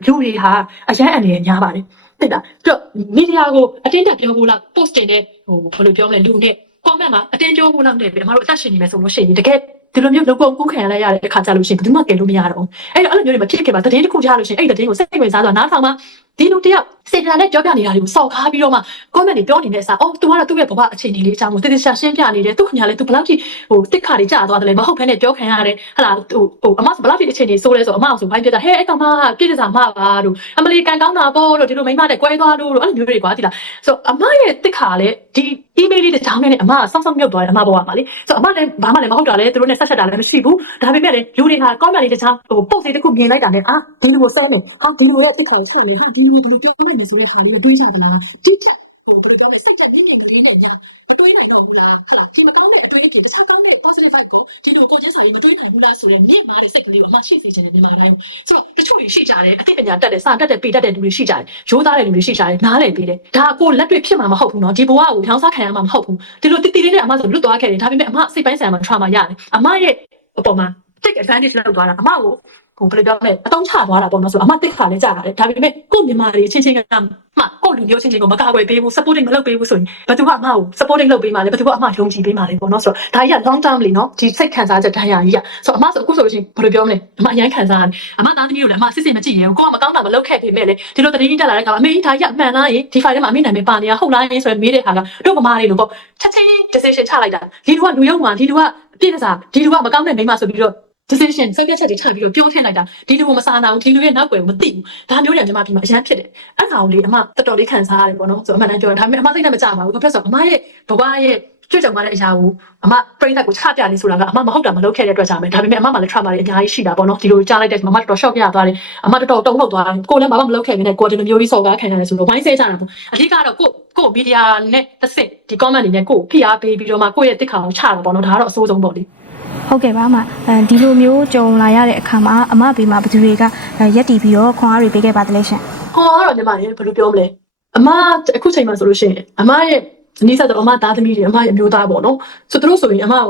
လူတွေဟာအရန်အန်ရများပါတယ်သိလားပြီးတော့မီဒီယာကိုအတင်းတက်ပြောဖို့လား post တင်တဲ့ဟိုဘယ်လိုပြောမလဲလူနဲ့ comment မှာအတင်းပြောဖို့လောက်နဲ့ပဲအမတို့အသက်ရှင်နေမယ်ဆိုလို့ရှိရင်တကယ် ဒီလိုမျိုးလုံကုန်ကူးခံရလိုက်ရတဲ့အခါကျလို့ရှိရင်ဘယ်သူမှကယ်လို့မရတော့ဘူးအဲ့တော့အဲ့လိုမျိုးတွေမဖြစ်ခင်မှာသတင်းတစ်ခုကြားလို့ရှိရင်အဲ့ဒီသတင်းကိုစိတ်ဝင်စားသွားနားထောင်မှာ ဒီလူတယောက်စေတနာနဲ့ကြောပြနေတာတွေကိုစောက်ကားပြီးတော့မှ comment တွေပြောနေတဲ့အစားအော် तू ကတော့သူ့ရဲ့ဘဝအခြေအနေလေးအကြောင်းကိုတည်တည်ရှာရှင်းပြနေတယ်သူခင်ဗျာလေ तू ဘယ်လောက်ထိဟိုတစ်ခါတွေကြာသွားတယ်လဲမဟုတ်ဘဲနဲ့ပြောခံရတယ်ဟလာဟိုဟိုအမဘယ်လောက်ထိအခြေအနေဆိုးလဲဆိုအမအောင်ဆိုဘိုင်းပြတာဟဲ့အဲ့ကောင်မပြည့်စားမပါတို့အမလီကန်ကောင်းတာပေါ့တို့ဒီလိုမိမနဲ့ကွဲသွားလို့တို့အဲ့လိုမျိုးတွေကွာတိလားဆိုအမရဲ့တစ်ခါလေဒီ email လေးတစ်ချောင်းနဲ့အမကစောင့်စောင့်မြုပ်သွားတယ်အမဘဝမှာလေဆိုအမလည်းဘာမှလည်းမဟုတ်တာလေသူတို့နဲ့ဆက်ဆက်တာလည်းမရှိဘူးဒါပေမဲ့လေလူတွေဟာ comment လေးတစ်ချောင်းဟို post လေးတစ်ခုမြင်လိုက်တာနဲ့အာဒီလူကိုဆဲမယ်ဟာဒီလူရဲ့တစ်ခါကိုဆက်မယ်ဟာဒီကိုဘယ်လိုပြောနိုင်လဲဆိုတဲ့ခါလေးတွေးကြသလားတိကျဟိုဘယ်လိုပြောမလဲစိတ်ကနင်းနေကလေးနဲ့ညာမတွေးနိုင်တော့ဘူးလားဟုတ်လားဒီမကောင်းတဲ့အတွေးတွေတခြားကောင်းတဲ့ positive vibe ကိုဒီလိုကိုချင်းစာရင်မတွေးနိုင်ဘူးလားဆိုတော့မြင့်မားတဲ့စိတ်ကလေးကိုမှရှိစေချင်တယ်ဒီမှာလည်းဆိုတော့တချို့တွေရှိကြတယ်အသိပညာတက်တယ်စာတက်တယ်ပေတက်တဲ့လူတွေရှိကြတယ်ရိုးသားတဲ့လူတွေရှိကြတယ်နားလည်ပေးတယ်ဒါကိုလက်တွေ့ဖြစ်မှာမဟုတ်ဘူးနော်ဒီဘဝကိုထောင်စားခံရမှာမဟုတ်ဘူးဒီလိုတိတိလေးနဲ့အမဆိုလွတ်သွားခဲ့တယ်ဒါပေမဲ့အမစိတ်ပိုင်းဆိုင်ရာမှာ trauma ရတယ်အမရဲ့အပေါ်မှာ take advantage လောက်သွားတာအမကို ဟိုဘယ်လိုပြောမလဲအတုံးချသွားတာပေါ့နော်ဆိုတော့အမတက်ခါလေးကြာတာလေဒါပေမဲ့ကို့မြန်မာတွေချင်းချင်းကမှကို့လူမျိုးချင်းချင်းကိုမကာကွယ်ပေးဘူး supporting မလုပ်ပေးဘူးဆိုရင်ဘယ်သူကအမကို supporting လုပ်ပေးမှလဲဘယ်သူကအမယုံကြည်ပေးမှလဲပေါ့နော်ဆိုတော့ဒါကြီးက long term လေနော်ဒီစိတ်ခံစားချက်တရားကြီးကဆိုတော့အမဆိုအခုဆိုလို့ရှိရင်ဘယ်လိုပြောမလဲအမအရင်ခံစားရတယ်အမသားသမီးတို့လည်းအမစစ်စစ်မကြည့်ရဘူးကိုကမကောင်းတာမလုပ်ခဲ့ပေမဲ့လေဒီလိုတတိယတက်လာတဲ့အခါမှာအမေကြီးဒါကြီးကအမှန်လားယဒီ file ထဲမှာအမေနာမည်ပါနေတာဟုတ်လားဆိုရင်မေးတဲ့ခါကတို့ဗမာတွေလို့ပေါ့ချက်ချင်း decision ချလိုက်တာဒီလူကလူယုံမှာဒီလူကပြည့်စားဒီလူကမကောင်းတဲ့မိန်းမဆိုပြီးတော့ decision စိတ်ပြတ်ချက်တွေထပ်ပြီးတော့ပြောထည့်လိုက်တာဒီလူကိုမစားနာဘူးဒီလူရဲ့နောက်ွယ်ကိုမသိဘူးဒါမျိုးတွေကညီမပြမှာအရန်ဖြစ်တယ်အဲ့ကောင်လေးအမတော်တော်လေးခံစားရတယ်ပေါ့နော်ဆိုတော့အမှန်တမ်းပြောရင်ဒါပေမဲ့အမစိတ်နဲ့မကြပါဘူးဘာဖြစ်လို့ဆိုတော့အမရဲ့ဘဝရဲ့ကြွကြုံရတဲ့အရာကိုအမပြိသက်ကိုချပြနေဆိုတာကအမမဟုတ်တာမလုပ်ခဲ့တဲ့အတွက်ကြောင့်ပဲဒါပေမဲ့အမမှလည်း trauma တွေအများကြီးရှိတာပေါ့နော်ဒီလိုကြားလိုက်တဲ့မမတော်တော် shock ပြသွားတယ်အမတော်တော်တုန်လှုပ်သွားတယ်ကိုလည်းဘာမှမလုပ်ခဲ့ဘဲနဲ့ကိုဒီလိုမျိုးကြီးစော်ကားခံရတယ်ဆိုတော့ဝိုင်းဆဲကြတာပေါ့အဓိကတော့ကိုကိုမီဒီယာနဲ့တစ်စစ်ဒီ comment တွေနဲ့ကိုဖိအားပေးပြီးတော့မှကိုယ့်ရဲ့တစ်ခါကိုချတာပေါ့နော်ဒါကတော့အဆိုးဆုံးပေါ့လေ ဟုတ်ကဲ့ပါအမအဲဒီလိုမျိုးကြုံလာရတဲ့အခါမှာအမဘေးမှာဘယ်သူတွေကရက်တီပြီးတော့ခွန်အားတွေပေးခဲ့ပါသလဲရှင်ဟောကတော့ညီမလေးဘယ်လိုပြောမလဲအမအခုချိန်မှာဆိုလို့ရှိရင်အမရဲ့အနည်းဆက်တော့အမသားသမီးတွေအမရဲ့အမျိုးသားပေါ့နော်ဆိုသူတို့ဆိုရင်အမက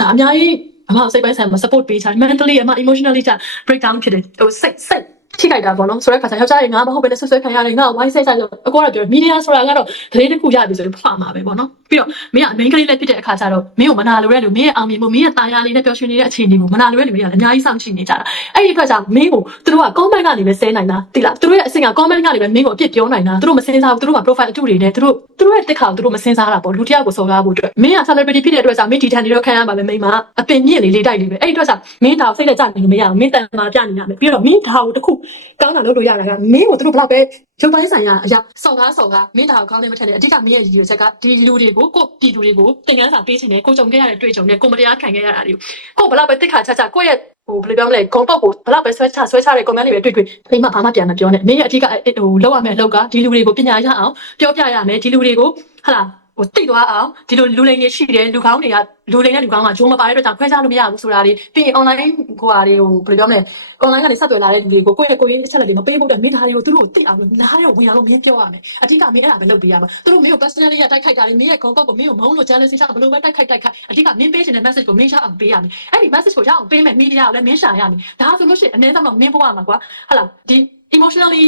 ဒါအများကြီးအမစိတ်ပိုင်းဆိုင်မှာ support ပေးချင် mentally အမ emotionally ချ breakdown ဖြစ်တယ်ဟိုစိတ်စိတ် ထိခိုက်တာပေါ့နော်ဆိုတဲ့ခါကျယောက်ျားကြီးငါမဟုတ်ဘဲနဲ့ဆွဆွဲခံရတယ်ငါဝိုင်းဆက်ကြဆိုအကောကပြောမီဒီယာဆိုတာကတော့တရေတစ်ခုရပြီဆိုရင်ဖွာမှာပဲပေါ့နော်ပြီးတော့မင်းက main ကလေးလည်းဖြစ်တဲ့အခါကျတော့မင်းကိုမနာလိုတဲ့လူမင်းရဲ့အောင်မြင်မှုမင်းရဲ့တာယာလေးနဲ့ပျော်ရွှင်နေတဲ့အခြေအနေကိုမနာလိုတဲ့လူတွေကလည်းအများကြီးစောင့်ကြည့်နေကြတာအဲ့ဒီအတွက်ကြောင့်မင်းကိုသူတို့က comment ကနေပဲဆဲနိုင်တာတိလားသူတို့ရဲ့အဆင့်က comment ကနေပဲမင်းကိုအပြစ်ပြောနိုင်တာသူတို့မစင်စားဘူးသူတို့က profile အတူတွေနဲ့သူတို့သူတို့ရဲ့တက်ခါကိုသူတို့မစင်စားတာပေါ့လူတစ်ယောက်ကိုစော်ကားဖို့အတွက်မင်းက celebrity ဖြစ်တဲ့အတွက်ကြောင့်မင်းဒီထန်နေတော့ခံရပါပဲမိန်းမအပင်မြင့်လေးလေးတိုက်လေးပဲအဲ့ဒီအတွက်ကြောင့်မင်းဒါကိုစိတ်နဲ့ကြနေလို့မရအောင်မင်းတန်မာပြနေရမယ်ပြီးတော့မင်းဒါကိုတစ်ခုကောင်းတာလုပ်လို့ရတာကမင်းကိုသူတို့ဘလောက်ပဲရုပ်ပိုင်းဆိုင်ရာအရာစော်ကားစော်ကားမင်းဒါကိုကောင်းနေမထက်နဲ့အဓိကမင်းရဲ့ရည်ရွယ်ချက်ကဒီလူတွေကိုကိုပြည်သူတွေကိုသင်ခန်းစာပေးချင်တယ်ကိုကြုံခဲ့ရတဲ့တွေ့ကြုံနဲ့ကိုမတရားခံခဲ့ရတာတွေကိုဘလောက်ပဲတိတ်ခါချချကိုရဲ့ဟိုဘယ်လိုပြောမလဲဂုံပေါက်ကိုဘလောက်ပဲဆွဲချဆွဲချတဲ့ comment တွေပဲတွေ့တွေ့မိမဘာမှပြန်မပြောနဲ့မင်းရဲ့အဓိကဟိုလောက်ရမယ့်အလောက်ကဒီလူတွေကိုပညာရအောင်ပြောပြရမယ်ဒီလူတွေကိုဟာလားဟို တိတ်သွားအောင်ဒီလိုလူလိမ်တွေရှိတယ်လူကောင်းတွေကလူလိမ်နဲ့လူကောင်းကဂျုံမပါတဲ့အတွက်ကြောင့်ခွဲခြားလို့မရဘူးဆိုတာတွေပြီးရင် online ဟိုဟာတွေကိုဘယ်လိုပြောမလဲ online ကနေဆက်သွယ်လာတဲ့လူတွေကိုကိုယ့်ရဲ့ကိုယ်ရေးအချက်အလက်တွေမပေးဖို့အတွက်မင်းသားတွေကိုသူတို့ကိုသိအောင်လို့နားရဲဝင်အောင်လို့မင်းပြောရမယ်အဓိကမင်းအဲ့ဒါပဲလုပ်ပေးရမှာသူတို့မင်းကို personally ရတိုက်ခိုက်တာလေမင်းရဲ့ contact ကိုမင်းကိုမုန်းလို့ jealousy ချဘယ်လိုပဲတိုက်ခိုက်တိုက်ခိုက်အဓိကမင်းပေးချင်တဲ့ message ကိုမင်းရအောင်ပေးရမယ်အဲ့ဒီ message ကိုရအောင်ပေးမယ် media ကိုလည်းမင်းရှာရမယ်ဒါဆိုလို့ရှိရင်အနည်းဆုံးတော့မင်းဘဝမှာကွာဟလာဒီ emotionally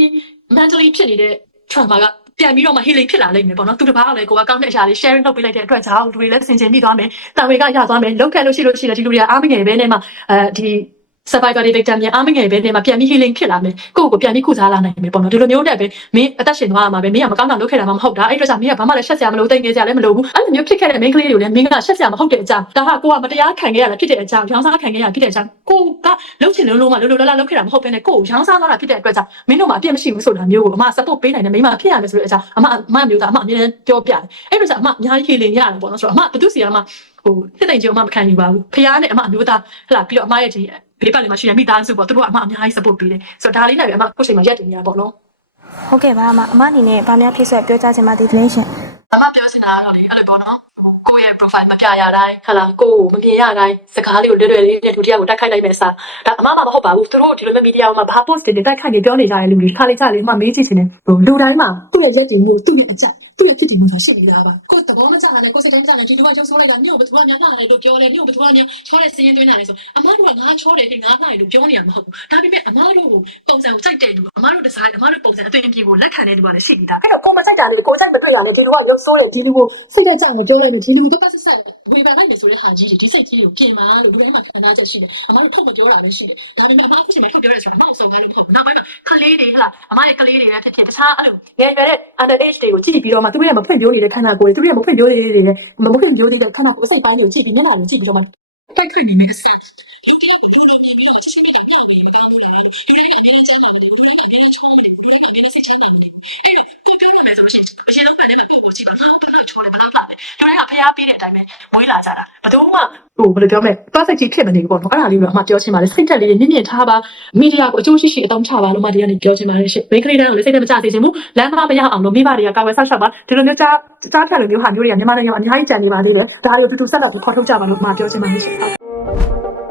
mentally ဖြစ်နေတဲ့ trauma က ပြန်ပြီးတော့မှ healing ဖြစ်လာလိမ့်မယ်ပေါ့နော်သူတစ်ပါးကလည်းကိုကကောင်းတဲ့အရာလေး sharing လုပ်ပေးလိုက်တဲ့အတွက်ကြောင့်လူတွေလည်းစင်ကြင်မိသွားမယ်တာဝေကရသွားမယ်လောက်ခဲ့လို့ရှိလို့ရှိရင်ဒီလူတွေကအားမငယ်ပဲနဲ့မှအဲဒီ survivor တွေ victim များအားမငယ်ပဲနဲ့မှပြန်ပြီး healing ဖြစ်လာမယ်ကိုယ့်ကိုပြန်ပြီးကုစားလာနိုင်မယ်ပေါ့နော်ဒီလိုမျိုးနဲ့ပဲမင်းအသက်ရှင်သွားရမှာပဲမင်းကမကောင်းတာလုပ်ခဲ့တာမှမဟုတ်တာအဲ့အတွက်ကြောင့်မင်းကဘာမှလည်းရှက်စရာမလိုတိတ်နေစရာလည်းမလိုဘူးအဲ့လိုမျိုးဖြစ်ခဲ့တဲ့ main ကလေးတွေကိုလည်းမင်းကရှက်စရာမဟုတ်တဲ့အကြောင်းဒါကကိုကမတရားခံခဲ့ရတာဖြစ်တဲ့အကြောင်းရောင်းစားခံခဲ့ရဖြစ်တဲ့အကြောင်းကိုကလှုပ်ချင်လုံးလုံးမှလှုပ်လှုပ်လာလာလှုပ်ခဲ့တာမဟုတ်ဘဲနဲ့ကိုကိုရောင်းစားသွားတာဖြစ်တဲ့အတွက်ကြောင့်မင်းတို့မှာအပြစ်မရှိဘူးဆိုတာမျိုးကိုအမ support ပေးနိုင်တယ်မိမဖြစ်ရမယ်ဆိုတဲ့အကြောင်းအမအမမျိုးသားအမအမြဲတမ်းပြောပြတယ်အဲ့အတွက်ကြောင့်အမအများကြီး healing ရတယ်ပေါ့နော်ဆိုတော့အမဘသူစီကအမဟိုတစ်တိုင်ကြုံအမမခံယူပါဘူးဖခင်နဲ့အမအမျိုးသားဟလာပြီးတော့အမရဲ့ဒီ ဘေးပတ်လည်မှာရှိတဲ့မိသားစုပေါ့သူတို့ကအမအများကြီး support ပေးတယ်ဆိုတော့ဒါလေးနဲ့ပဲအမကိုယ်ချိန်မှာရက်တည်နေတာပေါ့နော်ဟုတ်ကဲ့ပါအမအမအနေနဲ့ဗာများဖြစ်ဆွဲပြောကြားချင်ပါသေးတယ်ရှင်အမပြောစင်တာကတော့လေအဲ့လိုပေါ့နော်ကိုယ့်ရဲ့ profile မပြရတိုင်းဟလာကိုယ်ကိုမမြင်ရတိုင်းစကားလေးကိုလွယ်လွယ်လေးနဲ့လူတစ်ယောက်ကိုတိုက်ခိုက်လိုက်မယ်စားဒါအမမှမဟုတ်ပါဘူးသူတို့ဒီလိုမျိုးမီဒီယာမှာဘာ post တွေတိုက်ခိုက်နေပြောနေကြတဲ့လူတွေခါလေးကြလေအမမေးကြည့်ချင်တယ်ဟိုလူတိုင်းမှာသူ့ရဲ့ရက်တည်မှုသူ့ရဲ့အကြ သူ့ရဲ့ဖြစ်တည်မှုဆိုတာရှိနေတာပါကိုယ်သဘောမကျတာနဲ့ကိုယ်စိတ်တိုင်းကျတယ်ဒီလူကကျုပ်ဆိုးလိုက်တာမြို့ဘယ်သူကများလာတယ်လို့ပြောတယ်မြို့ဘယ်သူကများချောတဲ့စင်းရင်သွင်းတာလဲဆိုအမတို့ကငါချောတယ်ဒီငါဖားတယ်လို့ပြောနေရမှာမဟုတ်ဘူးဒါပေမဲ့အမတို့ကိုပုံစံကိုကြိုက်တဲ့လူအမတို့ဒီဇိုင်းအမတို့ပုံစံအသွင်အပြေကိုလက်ခံတဲ့လူကလည်းရှိနေတာအဲ့တော့ကိုမကြိုက်တာလေကိုကြိုက်မတွေ့ရလေဒီလူကရုပ်ဆိုးတယ်ဒီလူကိုစိတ်နဲ့ကြောက်ကိုပြောလိုက်တယ်ဒီလူတော့ပတ်ဆက်ဆက်ဝေဘာလိုက်နေဆိုတဲ့ဟာကြီးဒီစိတ်ကြီးကိုပြင်ပါလို့ဒီလိုမှခံစားချက်ရှိတယ်အမတို့ထုတ်မပြောတာလည်းရှိတယ်ဒါပေမဲ့အမဖြစ်နေထုတ်ပြောရဲဆိုတာနောက်ဆုံးကားလို့မဟုတ်ဘူးနောက်ပိုင်းမှာကလေးတွေဟလာအမရဲ့ကလေးတွေလည်းဖြစ်ဖြစ်တခြားအဲ့လိုငယ်ရွယ်တဲ့ under age တွေကိုကြည့်ပြီးတော့မှသူတို့ရဲ့မဖွင့်ပြောနေတဲ့ခန္ဓာကိုယ်တွေသူတို့ရဲ့မဖွင့်ပြောနေတဲ့မဖွင့်ပြောနေတဲ့ခန္ဓာကိုယ်အစိတ်ပိုင်းတွေကိုကြည့်ပြီးမျက်နှာကိုကြည့်ပြီးတော့မှတိုက်ခိုက်နေမိအဆင့်အရှင်တော့လည်းပုံပေါ်ချင်မှာဘယ်လိုချိုးလဲဘယ်လိုလာလဲလူတိုင်းကဖျားပေးတဲ့အတိုင်းပဲ ဝေးလာကြတာဘယ်တော့မှဟိုဘယ်လိုပြောမလဲ perfect ကြီးဖြစ်မနေဘူးပေါ့နော်အဲ့ဒါလေးကိုအမှပြောချင်ပါတယ်စိတ်တက်လေးမြင့်မြင့်ထားပါမီဒီယာကိုအကျိုးရှိရှိအသုံးချပါလို့မှဒီကနေပြောချင်ပါတယ်ရှင်ဘိန်းကလေးတိုင်းကိုလည်းစိတ်တက်မကြစေချင်ဘူးလမ်းမမရအောင်လို့မိဘတွေကကာဝယ်ဆောက်ရှောက်ပါဒီလိုမျိုးကြားကြားဖြတ်လိုမျိုးဟာမျိုးတွေကမြန်မာနိုင်ငံမှာအများကြီးကြံနေပါသေးတယ်ဒါတွေကိုတူတူဆက်လက်ပြီးခေါ်ထုတ်ကြပါလို့မှပြောချင်ပါတယ်ရှင်